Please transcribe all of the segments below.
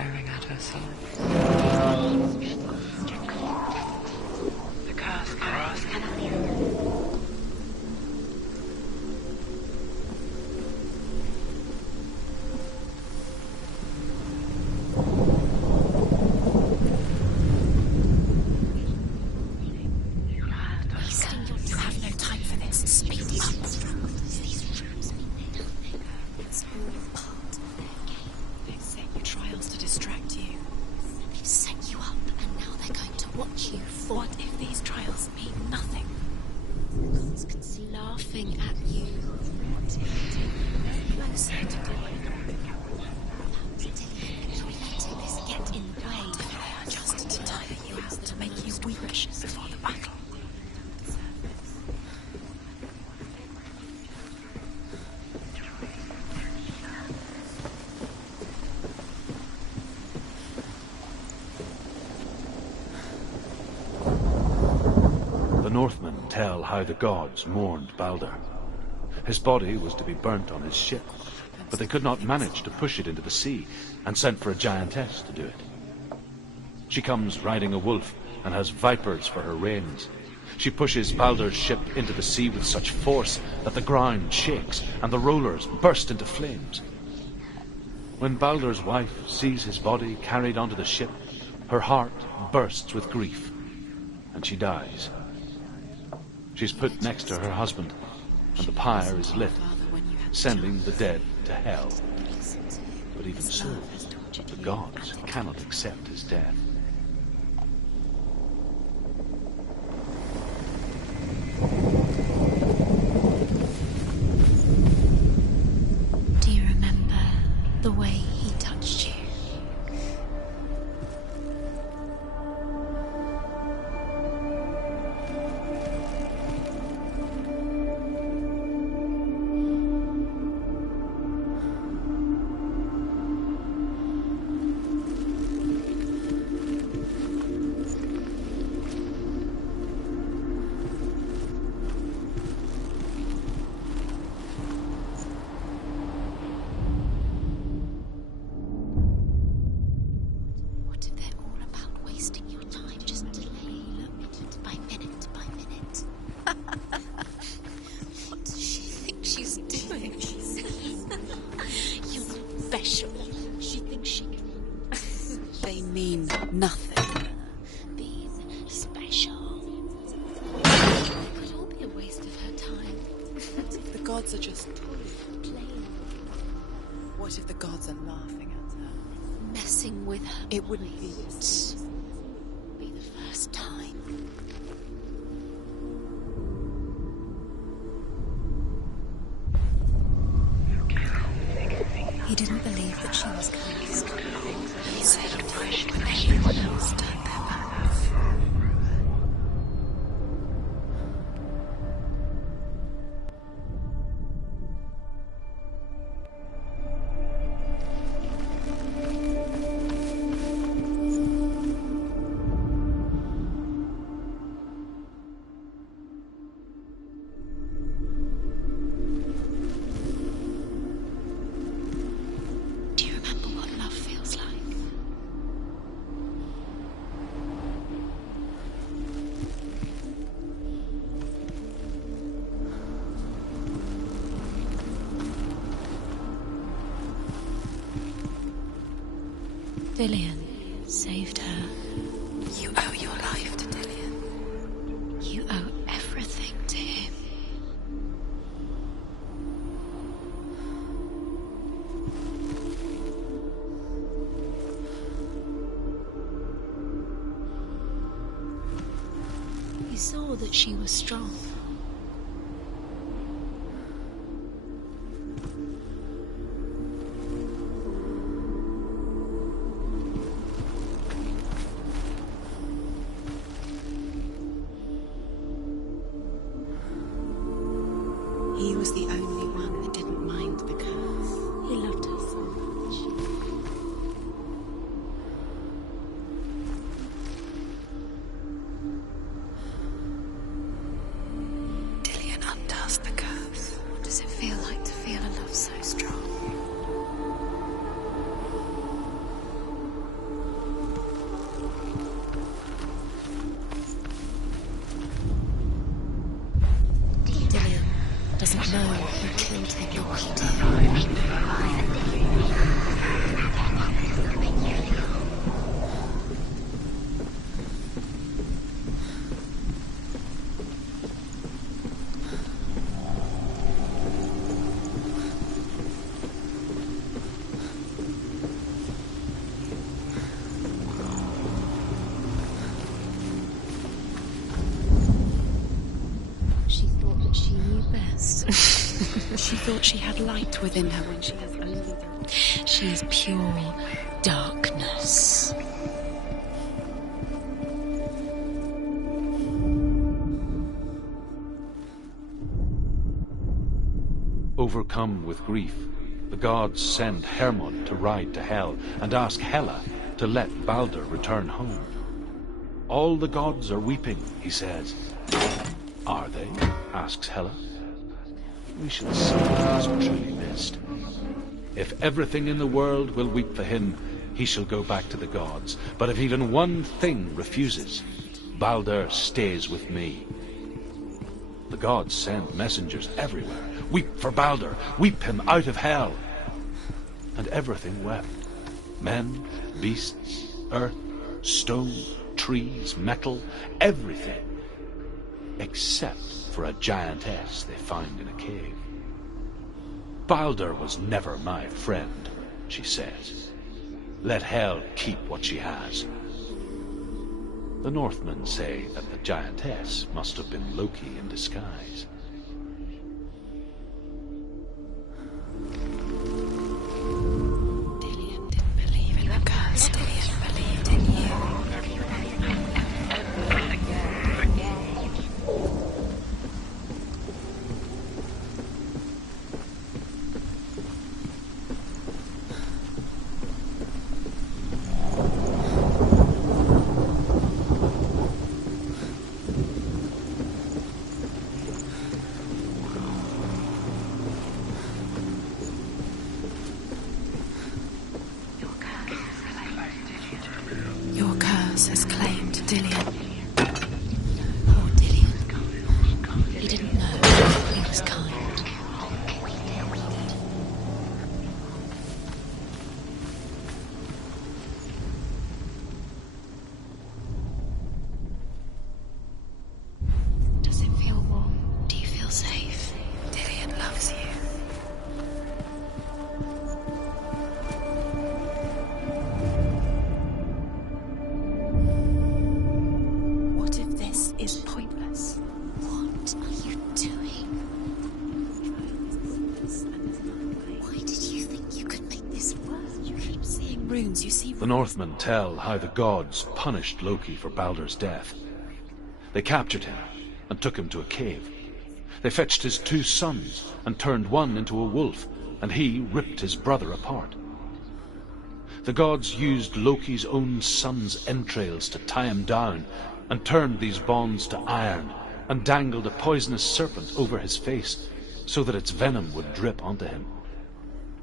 tearing at her soul. The curse cannot be undone. The Northmen tell how the gods mourned Baldur. His body was to be burnt on his ship, but they could not manage to push it into the sea, and sent for a giantess to do it. She comes riding a wolf, and has vipers for her reins. She pushes Baldur's ship into the sea with such force that the ground shakes, and the rollers burst into flames. When Baldur's wife sees his body carried onto the ship, her heart bursts with grief, and she dies. She's put next to her husband, and the pyre is lit, sending the dead to hell. But even so, the gods cannot accept his death. Do you remember the way he touched you? Nothing. Being special. It could all be a waste of her time. What if the gods are just playing? What if the gods are laughing at her? Messing with her. It wouldn't be the first time. He didn't believe that she was cursed. He said when everyone else turned their backs. Do you remember what love feels like? Dillian saved her. You owe your life to Dillian. You owe everything to him. He saw that she was strong. He was the only one that didn't mind the curse. He loved her so much. thought she had light within her when she has only the... She is pure darkness. Overcome with grief, the gods send Hermod to ride to Hell and ask Hela to let Balder return home. All the gods are weeping, he says. Are they? Asks Hela. We shall see what is truly missed. If everything in the world will weep for him, he shall go back to the gods. But if even one thing refuses, Balder stays with me. The gods send messengers everywhere. Weep for Balder, weep him out of Hell. And everything wept. Men, beasts, earth, stone, trees, metal, everything. Except for a giantess they found in a cave. Balder was never my friend, she says. Let Hel keep what she has. The Northmen say that the giantess must have been Loki in disguise. Dillion didn't believe in the curse. Dillion believed in you. Your curse has claimed Dillion. Poor Dillion. He didn't know he was kind. Does it feel warm? Do you feel safe? Dillion loves you. What if this is pointless? What are you doing? Why did you think you could make this work? You keep seeing runes, you see... The Northmen tell how the gods punished Loki for Balder's death. They captured him and took him to a cave. They fetched his 2 sons and turned one into a wolf, and he ripped his brother apart. The gods used Loki's own son's entrails to tie him down and turned these bonds to iron and dangled a poisonous serpent over his face so that its venom would drip onto him.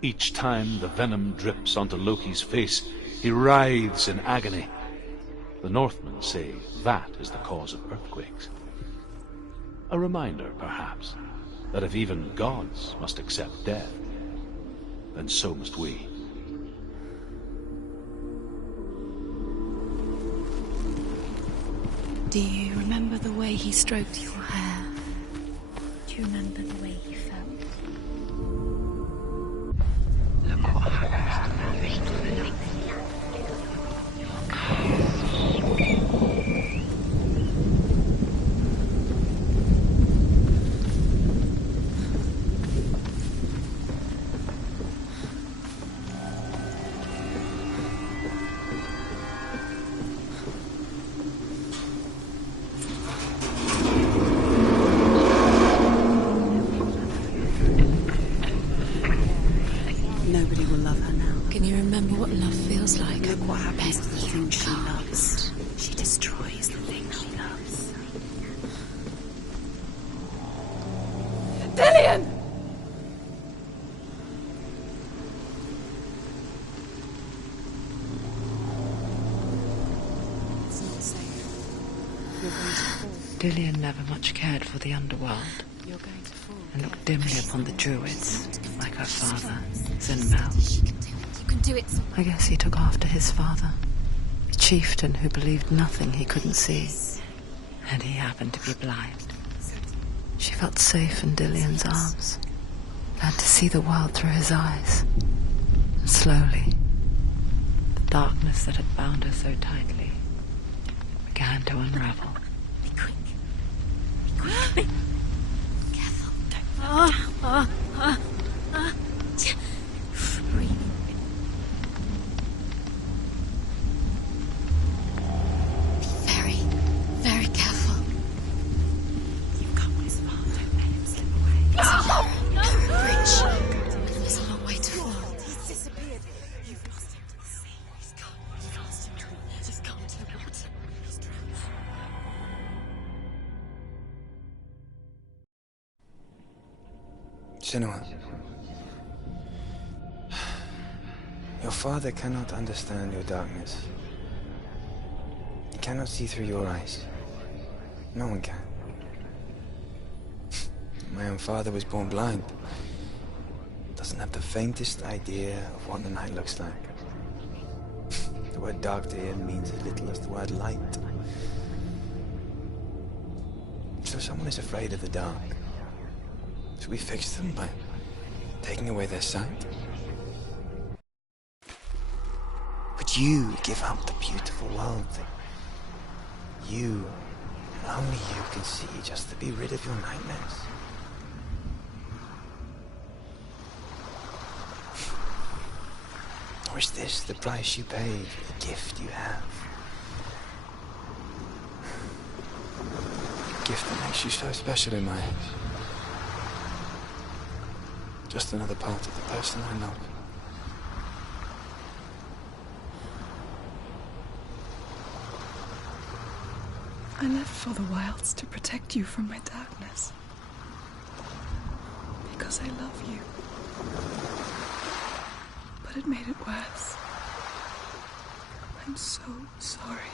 Each time the venom drips onto Loki's face, he writhes in agony. The Northmen say that is the cause of earthquakes. A reminder, perhaps, that if even gods must accept death, then so must we. Do you remember the way he stroked your hair? Do you remember the way he felt? Look what happens to the living. Nobody will love her now. Can you remember what love feels like? Look what happens to the things she can't. loves. She destroys the things she loves. Dillion! It's not safe. You're going to fall. Dillion never much cared for the underworld You're going to fall. and looked dimly upon the Druids, like her father, Senuas. You can do it. I guess he took after his father, a chieftain who believed nothing he couldn't see, and he happened to be blind. She felt safe in Dillion's arms, learned to see the world through his eyes, and slowly, the darkness that had bound her so tightly began to unravel. Be quick. Be quick. Careful. Don't Breathe. Be very, very careful. You've come this far, don't let him slip away. Narrow bridge. There's a long way to fall. He's disappeared. You've lost him to the sea. He's gone. You've lost him to the water. He's gone to the water. He's drowned. Senuas, your father cannot understand your darkness. He cannot see through your eyes. No one can. My own father was born blind. Doesn't have the faintest idea of what the night looks like. The word dark to him means as little as the word light. So someone is afraid of the dark. Should we fix them by taking away their sight? Would you give up the beautiful world that you, and only you, can see just to be rid of your nightmares? Or is this the price you pay for the gift you have? A gift that makes you so special in my eyes. Just another part of the person I love. I left for the wilds to protect you from my darkness. Because I love you. But it made it worse. I'm so sorry.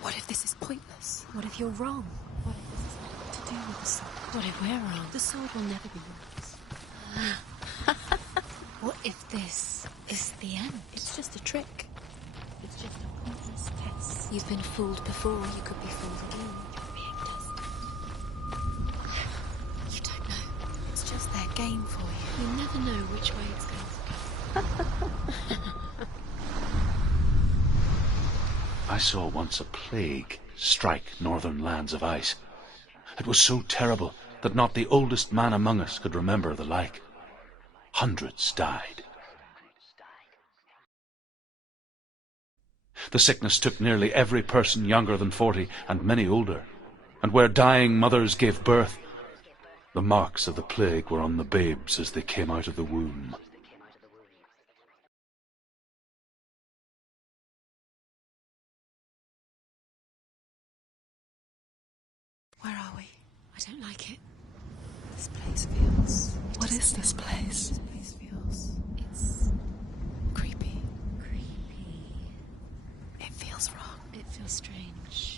What if this is pointless? What if you're wrong? What if this is nothing to do with the sword? What if we're wrong? The sword will never be yours. What if this is the end? It's just a trick. It's just a pointless test. You've been fooled before. You could be fooled again. You're being tested. You don't know. It's just their game for you. You never know which way it's going to go. I saw once a plague strike northern lands of ice. It was so terrible that not the oldest man among us could remember the like. Hundreds died. The sickness took nearly every person younger than 40 and many older. And where dying mothers gave birth, the marks of the plague were on the babes as they came out of the womb. Where are we? I don't like it. This place feels... What is this place? This place feels... It's... creepy. Creepy. It feels wrong. It feels strange.